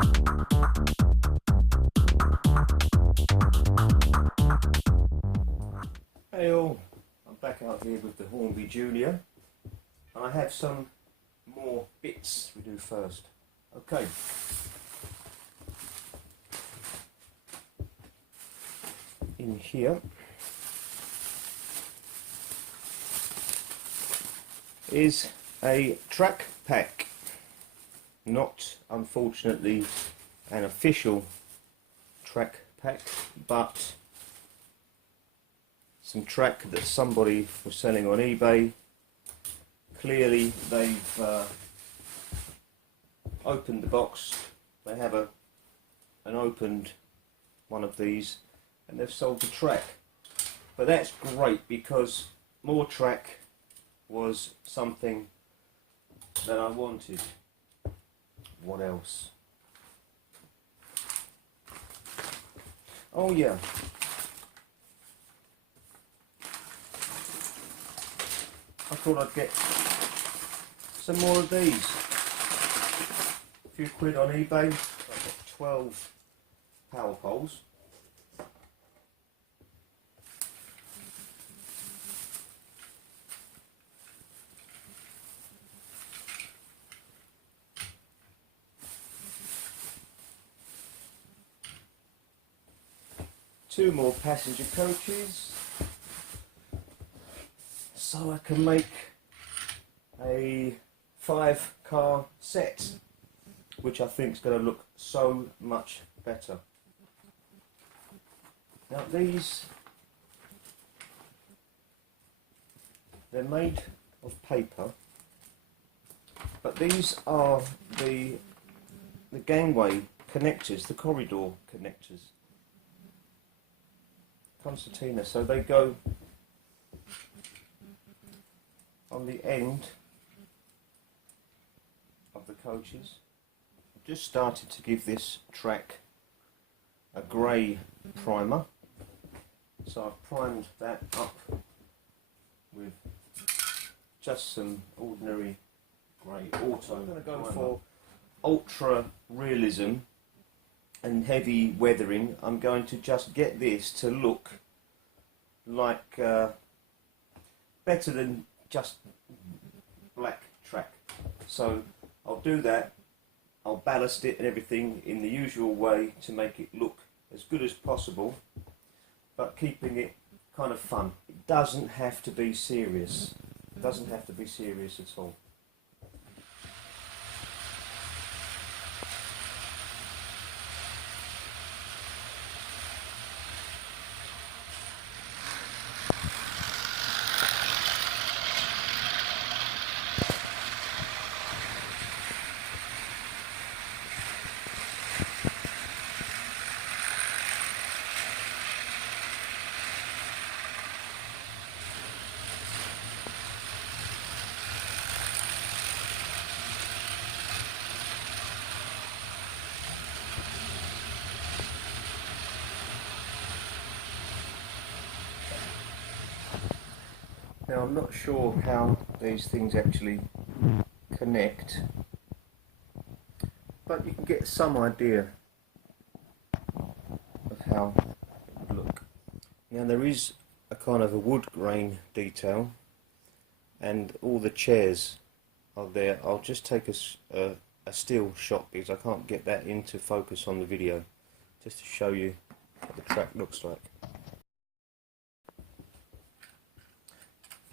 Hey all, I'm back out here with the Hornby Junior, and I have some more bits we do first. Okay. In here is a track pack, not unfortunately an official track pack, but some track that somebody was selling on eBay. Clearly they've opened the box, they have an opened one of these and they've sold the track. But that's great because more track was something that I wanted. What else? Oh yeah. I thought I'd get some more of these. A few quid on eBay. I've got 12 power poles. Two more passenger coaches. So I can make a 5-car set, which I think is going to look so much better. Now these, they're made of paper, but these are the gangway connectors, the corridor connectors. Concertina, so they go on the end of the coaches. I've just started to give this track a grey primer, so I've primed that up with just some ordinary grey auto. I'm going to go for ultra realism and heavy weathering. I'm going to just get this to look like better than just black track. So I'll do that, I'll ballast it and everything in the usual way to make it look as good as possible, but keeping it kind of fun. It doesn't have to be serious. It doesn't have to be serious at all. Now I'm not sure how these things actually connect, but you can get some idea of how it would look. Now there is a kind of a wood grain detail and all the chairs are there. I'll just take a still shot because I can't get that into focus on the video, just to show you what the track looks like.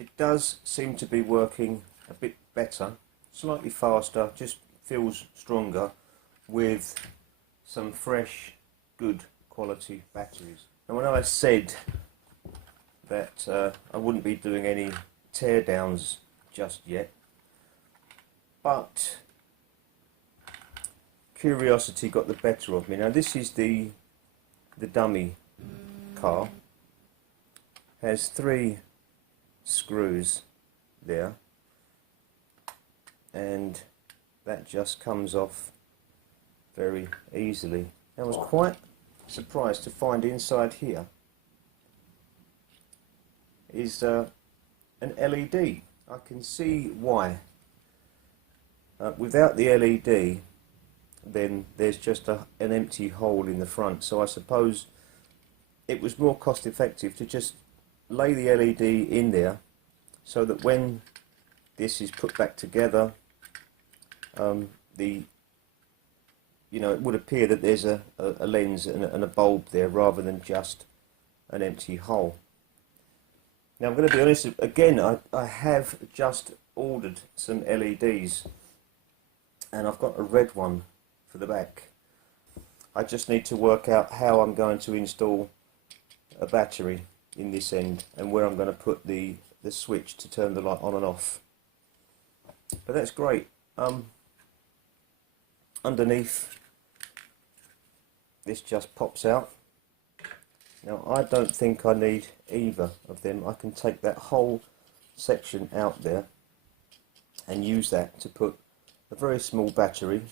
It does seem to be working a bit better, slightly faster, just feels stronger with some fresh, good quality batteries. Now I know I said that I wouldn't be doing any tear downs just yet, but curiosity got the better of me. Now this is the dummy car, has 3 screws there, and that just comes off very easily. I was quite surprised to find inside here is an LED. I can see why. Without the LED then there's just an empty hole in the front. So I suppose it was more cost effective to just lay the LED in there, so that when this is put back together, it would appear that there's a lens and a bulb there rather than just an empty hole. Now I'm going to be honest, again, I have just ordered some LEDs, and I've got a red one for the back. I just need to work out how I'm going to install a battery in this end and where I'm going to put the switch to turn the light on and off. But that's great. Underneath, this just pops out. Now I don't think I need either of them. I can take that whole section out there and use that to put a very small battery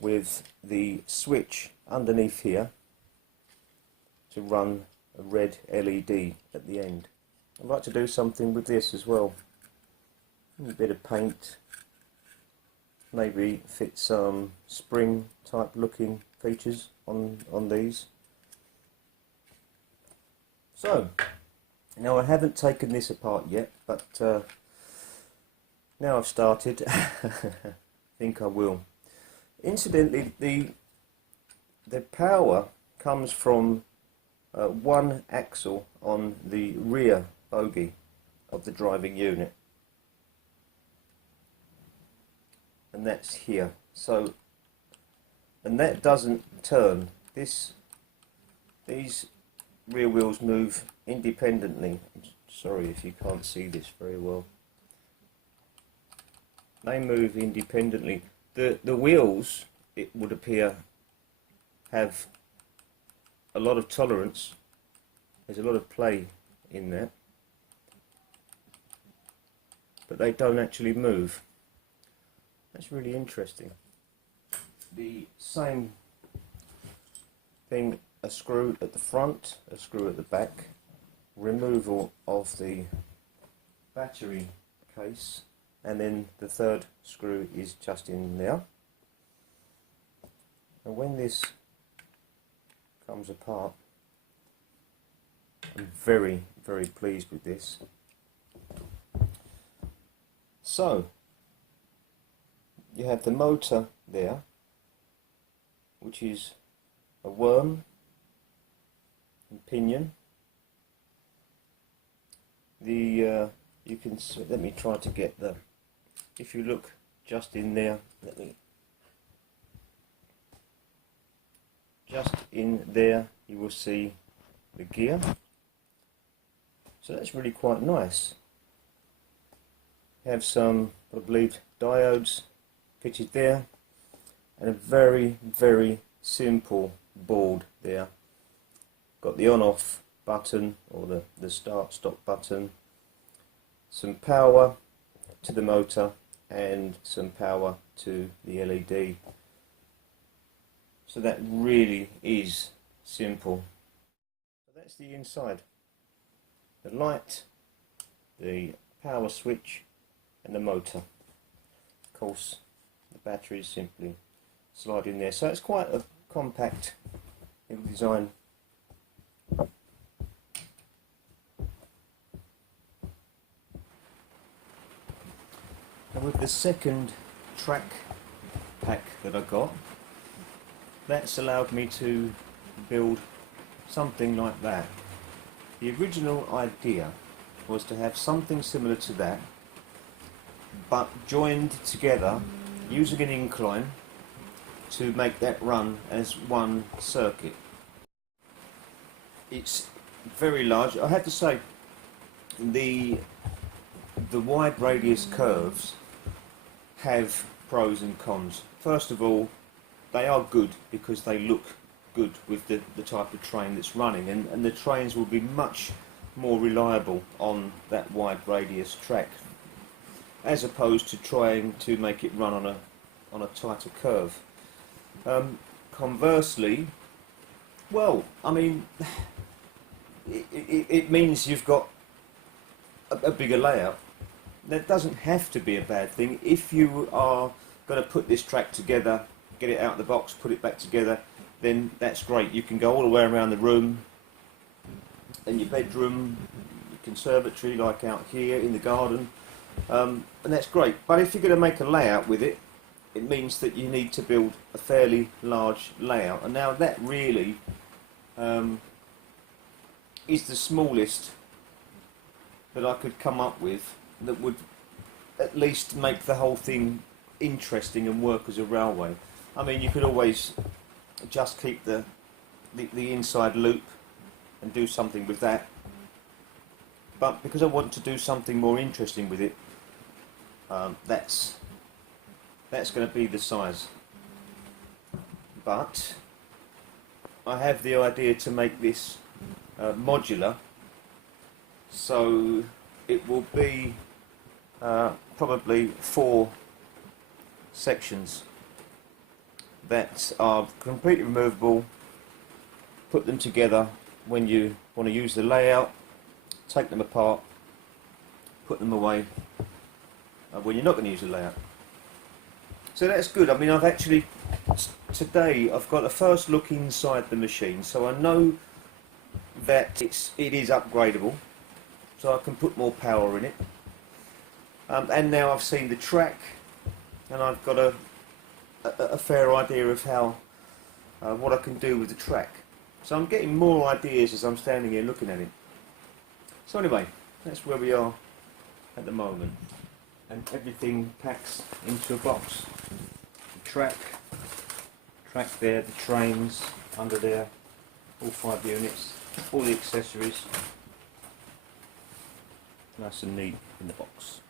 with the switch underneath here to run a red LED at the end. I'd like to do something with this as well. A bit of paint, maybe fit some spring type looking features on these. So, now I haven't taken this apart yet, but now I've started, I think I will. Incidentally, the power comes from one axle on the rear bogie of the driving unit, and that's here. So, and that doesn't turn. These rear wheels move independently. Sorry if you can't see this very well. They move independently. The wheels, it would appear, have a lot of tolerance. There's a lot of play in there, but they don't actually move. That's really interesting. The same thing, a screw at the front, a screw at the back, removal of the battery case, and then the third screw is just in there. And when this comes apart, I'm very, very pleased with this. So, you have the motor there, which is a worm and pinion. You can see, let me try to get the, if you look just in there, just in there you will see the gear. So that's really quite nice. You have some, I believe, diodes fitted there, and a very, very simple board there. Got the on-off button, or the start-stop button, some power to the motor, and some power to the LED. So that really is simple. So that's the inside. The light, the power switch, and the motor. Of course, the battery is simply slide in there. So it's quite a compact little design. And with the second track pack that I got, that's allowed me to build something like that. The original idea was to have something similar to that, but joined together using an incline to make that run as one circuit. It's very large. I have to say, the wide radius curves have pros and cons. First of all, they are good because they look good with the type of train that's running, and the trains will be much more reliable on that wide radius track, as opposed to trying to make it run on a tighter curve. Conversely, well, I mean, it means you've got a bigger layout. That doesn't have to be a bad thing if you are going to put this track together get it out of the box, put it back together, then that's great. You can go all the way around the room, in your bedroom, your conservatory, like out here in the garden, and that's great. But if you're going to make a layout with it, it means that you need to build a fairly large layout. And now that really is the smallest that I could come up with that would at least make the whole thing interesting and work as a railway. I mean, you could always just keep the inside loop and do something with that, but because I want to do something more interesting with it, that's going to be the size. But I have the idea to make this modular, so it will be probably 4 sections that are completely removable. Put them together when you want to use the layout, take them apart, put them away when you're not going to use the layout. So that's good. I mean, I've actually today I've got a first look inside the machine, so I know that it is upgradable, so I can put more power in it. And now I've seen the track, and I've got a fair idea of how what I can do with the track. So I'm getting more ideas as I'm standing here looking at it. So anyway, that's where we are at the moment, and everything packs into a box. The track there, the trains under there, all 5 units, all the accessories, nice and neat in the box.